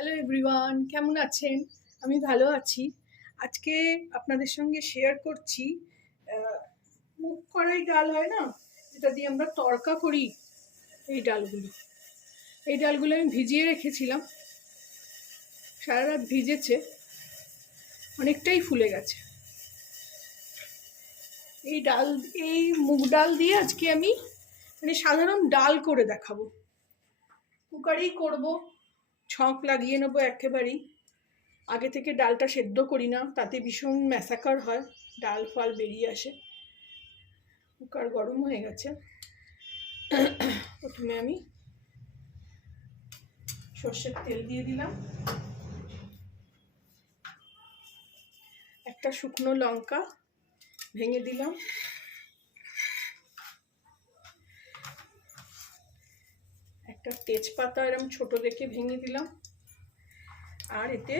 Hello everyone, কেমন আছেন? আমি ভালো আছি। আজকে আপনাদের সঙ্গে শেয়ার করছি মুগ কড়াই ডাল হয় না, যেটা দিয়ে আমরা তড়কা করি। এই ডালগুলো আমি ভিজিয়ে রেখেছিলাম, সারা রাত ভিজেছে, অনেকটাই ফুলে গেছে। এই মুগ ডাল দিয়ে আজকে আমি সাধারণ ডাল করে দেখাবো। কুকারেই করব, ছক লাগিয়ে নেবো একেবারেই। আগে থেকে ডালটা সেদ্ধ করি না, তাতে ভীষণ ম্যাসাকার হয়, ডাল ফাল বেরিয়ে আসে। কুকার গরম হয়ে গেছে। প্রথমে আমি সর্ষের তেল দিয়ে দিলাম, একটা শুকনো লঙ্কা ভেঙে দিলাম, একটা তেজপাতা এরকম ছোট দেখে ভেঙে দিলাম, আর এতে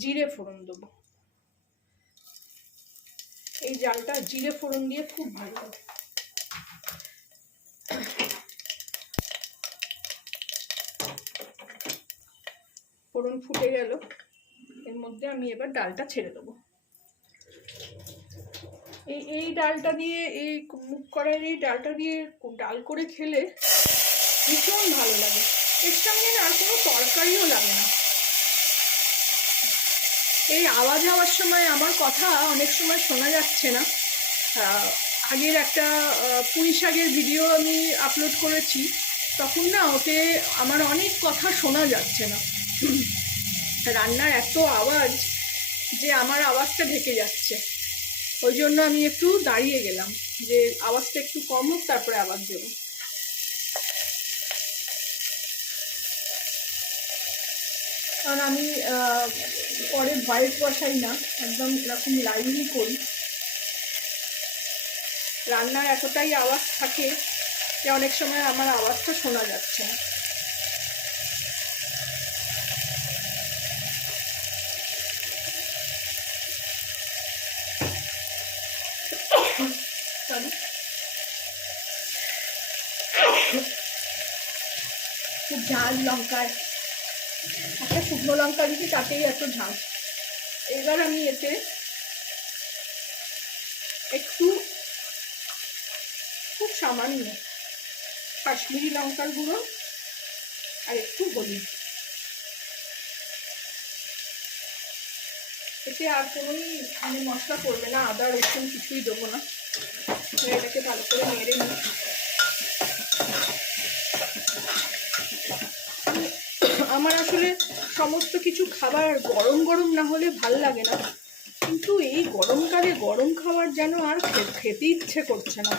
জিরে ফোড়ন দেবো। এই ডালটা জিরে ফোড়ন দিয়ে খুব ভালো লাগে। ফোড়ন ফুটে গেল, এর মধ্যে আমি এবার ডালটা ছেড়ে দেবো। এই ডালটা দিয়ে, এই মুগ কড়াইয়ের এই ডালটা দিয়ে ডাল করে খেলে ভীষণ ভালো লাগে। এর সঙ্গে না আর কোনো তরকারিও লাগে না। এই আওয়াজ হওয়ার সময় আমার কথা অনেক সময় শোনা যাচ্ছে না। আগের একটা পুঁই শাকের ভিডিও আমি আপলোড করেছি, তখন না ওতে আমার অনেক কথা শোনা যাচ্ছে না। রান্নার এত আওয়াজ যে আমার আওয়াজটা ঢেকে যাচ্ছে, ওই জন্য আমি একটু দাঁড়িয়ে গেলাম যে আওয়াজটা একটু কম হোক, তারপরে আওয়াজ দেবো। কারণ আমি পরে ভয়েস বসাই না, একদম এরকম লাইভই করি। রান্নার এতটাই আওয়াজ থাকে যে অনেক সময় আমার আওয়াজটা শোনা যাচ্ছে না। খুব ঝাল লঙ্কায়, একটা শুকনো লঙ্কা দিচ্ছি, তাতেই এত ঝাল। এবার আমি এতে একটু, খুব সামান্য কাশ্মীরি লঙ্কার গুঁড়ো আর একটু হলুদ। এতে আর কোনোই মশলা পড়বে না, আদা রসুন কিছুই দেবো না। এটাকে ভালো করে নেড়ে নিই। আমার আসলে সমস্ত কিছু খাবার গরম গরম না হলে ভাল লাগে না, কিন্তু এই গরমকালে গরম খাবার যেন আর খেতে ইচ্ছে করছে না।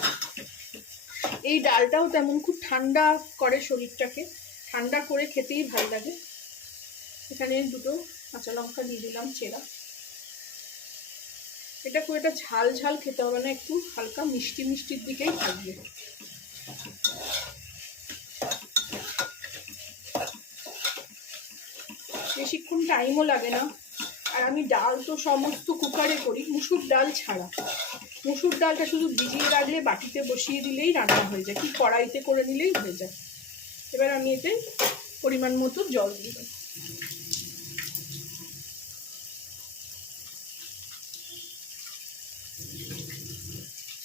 এই ডালটাও তেমন খুব ঠান্ডা করে শরীরটাকে, ঠান্ডা করে খেতেই ভাল লাগে। এখানে দুটো কাঁচা লঙ্কা দিয়ে দিলাম চেরা। এটা খুব একটা ঝাল ঝাল খেতে হবে না, একটু হালকা মিষ্টি মিষ্টির দিকেই থাকবে। বেশিক্ষণ টাইমও লাগে না। আর আমি ডাল তো সমস্ত কুকারে করি, মুসুর ডাল ছাড়া। মুসুর ডালটা শুধু ভিজিয়ে রাখলে বাটিতে বসিয়ে দিলেই রান্না হয়ে যায়, কি কড়াইতে করে নিলেই হয়ে যায়। এবার আমি এতে পরিমাণ মতো জল দিয়ে দেব।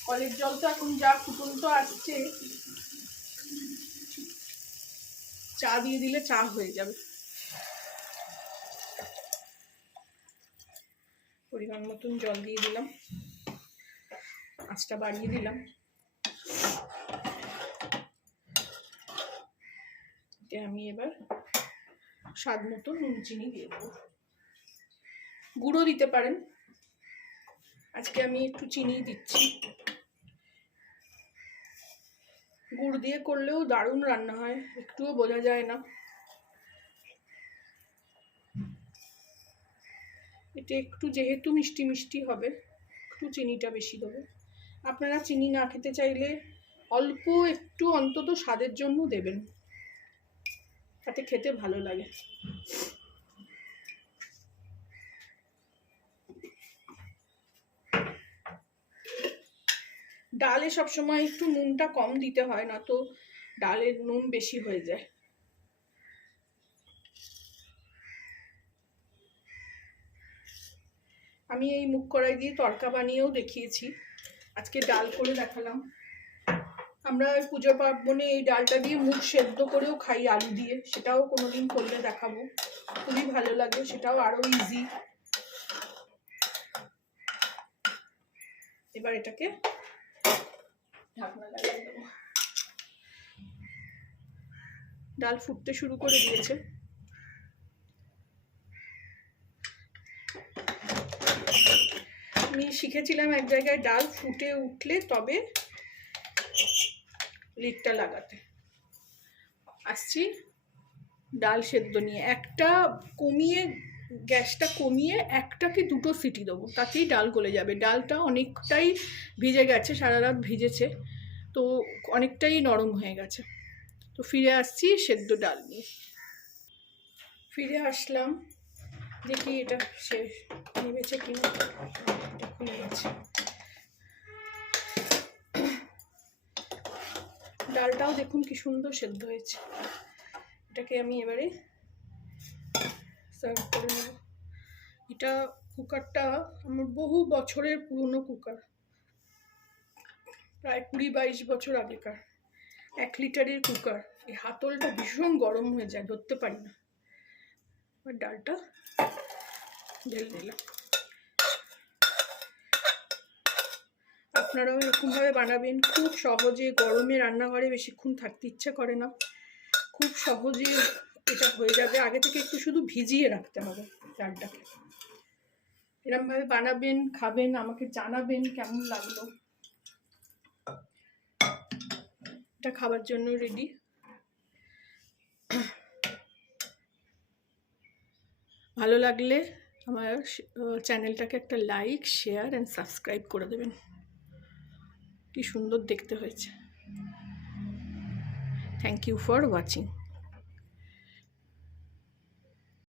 কলের জল তো এখন যা ফুটন্ত আসছে, চা দিয়ে দিলে চা হয়ে যাবে। পরিমাণ মতন জল দিয়ে দিলাম, আঁচটা বাড়িয়ে দিলাম। আমি এবার স্বাদ মতো নুন চিনি দিয়ে দেবো। গুঁড়ো দিতে পারেন, আজকে আমি একটু চিনি দিচ্ছি। গুড় দিয়ে করলেও দারুণ রান্না হয়, একটুও বোঝা যায় না। এটা একটু যেহেতু মিষ্টি মিষ্টি হবে, একটু চিনিটা বেশি দেবো। আপনারা চিনি না খেতে চাইলে অল্প একটু অন্তত স্বাদের জন্য দেবেন, তাতে খেতে ভালো লাগে। ডালে সবসময় একটু নুনটা কম দিতে হয়, না তো ডালের নুন বেশি হয়ে যায়। আমি এই মুগ কড়াই দিয়ে তড়কা বানিয়েও দেখিয়েছি, আজকে ডাল করে দেখালাম। আমরা পুজো পার্বণে এই ডালটা দিয়ে মুগ সেদ্ধ করেও খাই আলু দিয়ে, সেটাও কোনোদিন করলে দেখাবো, খুবই ভালো লাগে, সেটাও আরো ইজি। এবার এটাকে ঢাকনা লাগিয়ে দেবো। ডাল ফুটতে শুরু করে দিয়েছে। আমি শিখেছিলাম এক জায়গায় ডাল ফুটে উঠলে তবে লিডটা লাগাতে। আসছি ডাল সেদ্ধ নিয়ে, একটা কমিয়ে, গ্যাসটা কমিয়ে একটা কি দুটো সিটি দেবো, তাতেই ডাল গলে যাবে। ডালটা অনেকটাই ভিজে গেছে, সারা রাত ভিজেছে, তো অনেকটাই নরম হয়ে গেছে। তো ফিরে আসছি সেদ্ধ ডাল নিয়ে। ফিরে আসলাম, দেখি এটা শেষ নেমেছে কিনা, খুলে গেছে। ডালটাও দেখুন কি সুন্দর সেদ্ধ হয়েছে। এটাকে আমি এবারে সার্ভ করে নেব। এটা কুকারটা আমার বহু বছরের পুরনো কুকার, প্রায় 20-22 বছর আগেকার, 1 লিটারের কুকার। এই হাতলটা ভীষণ গরম হয়ে যায়, ধরতে পারি না। এবার ডালটা ঢেলে দিলাম। আপনারাও এরকমভাবে বানাবেন, খুব সহজে। গরমে রান্নাঘরে বেশিক্ষণ থাকতে ইচ্ছে করে না, খুব সহজে এটা হয়ে যাবে। আগে থেকে একটু শুধু ভিজিয়ে রাখতে হবে ডালটাকে। এরকমভাবে বানাবেন, খাবেন, আমাকে জানাবেন কেমন লাগলো। এটা খাবার জন্য রেডি। ভালো লাগলে আমার চ্যানেলটাকে একটা লাইক, শেয়ার অ্যান্ড সাবস্ক্রাইব করে দেবেন। কি সুন্দর দেখতে হয়েছে। Thank you for watching.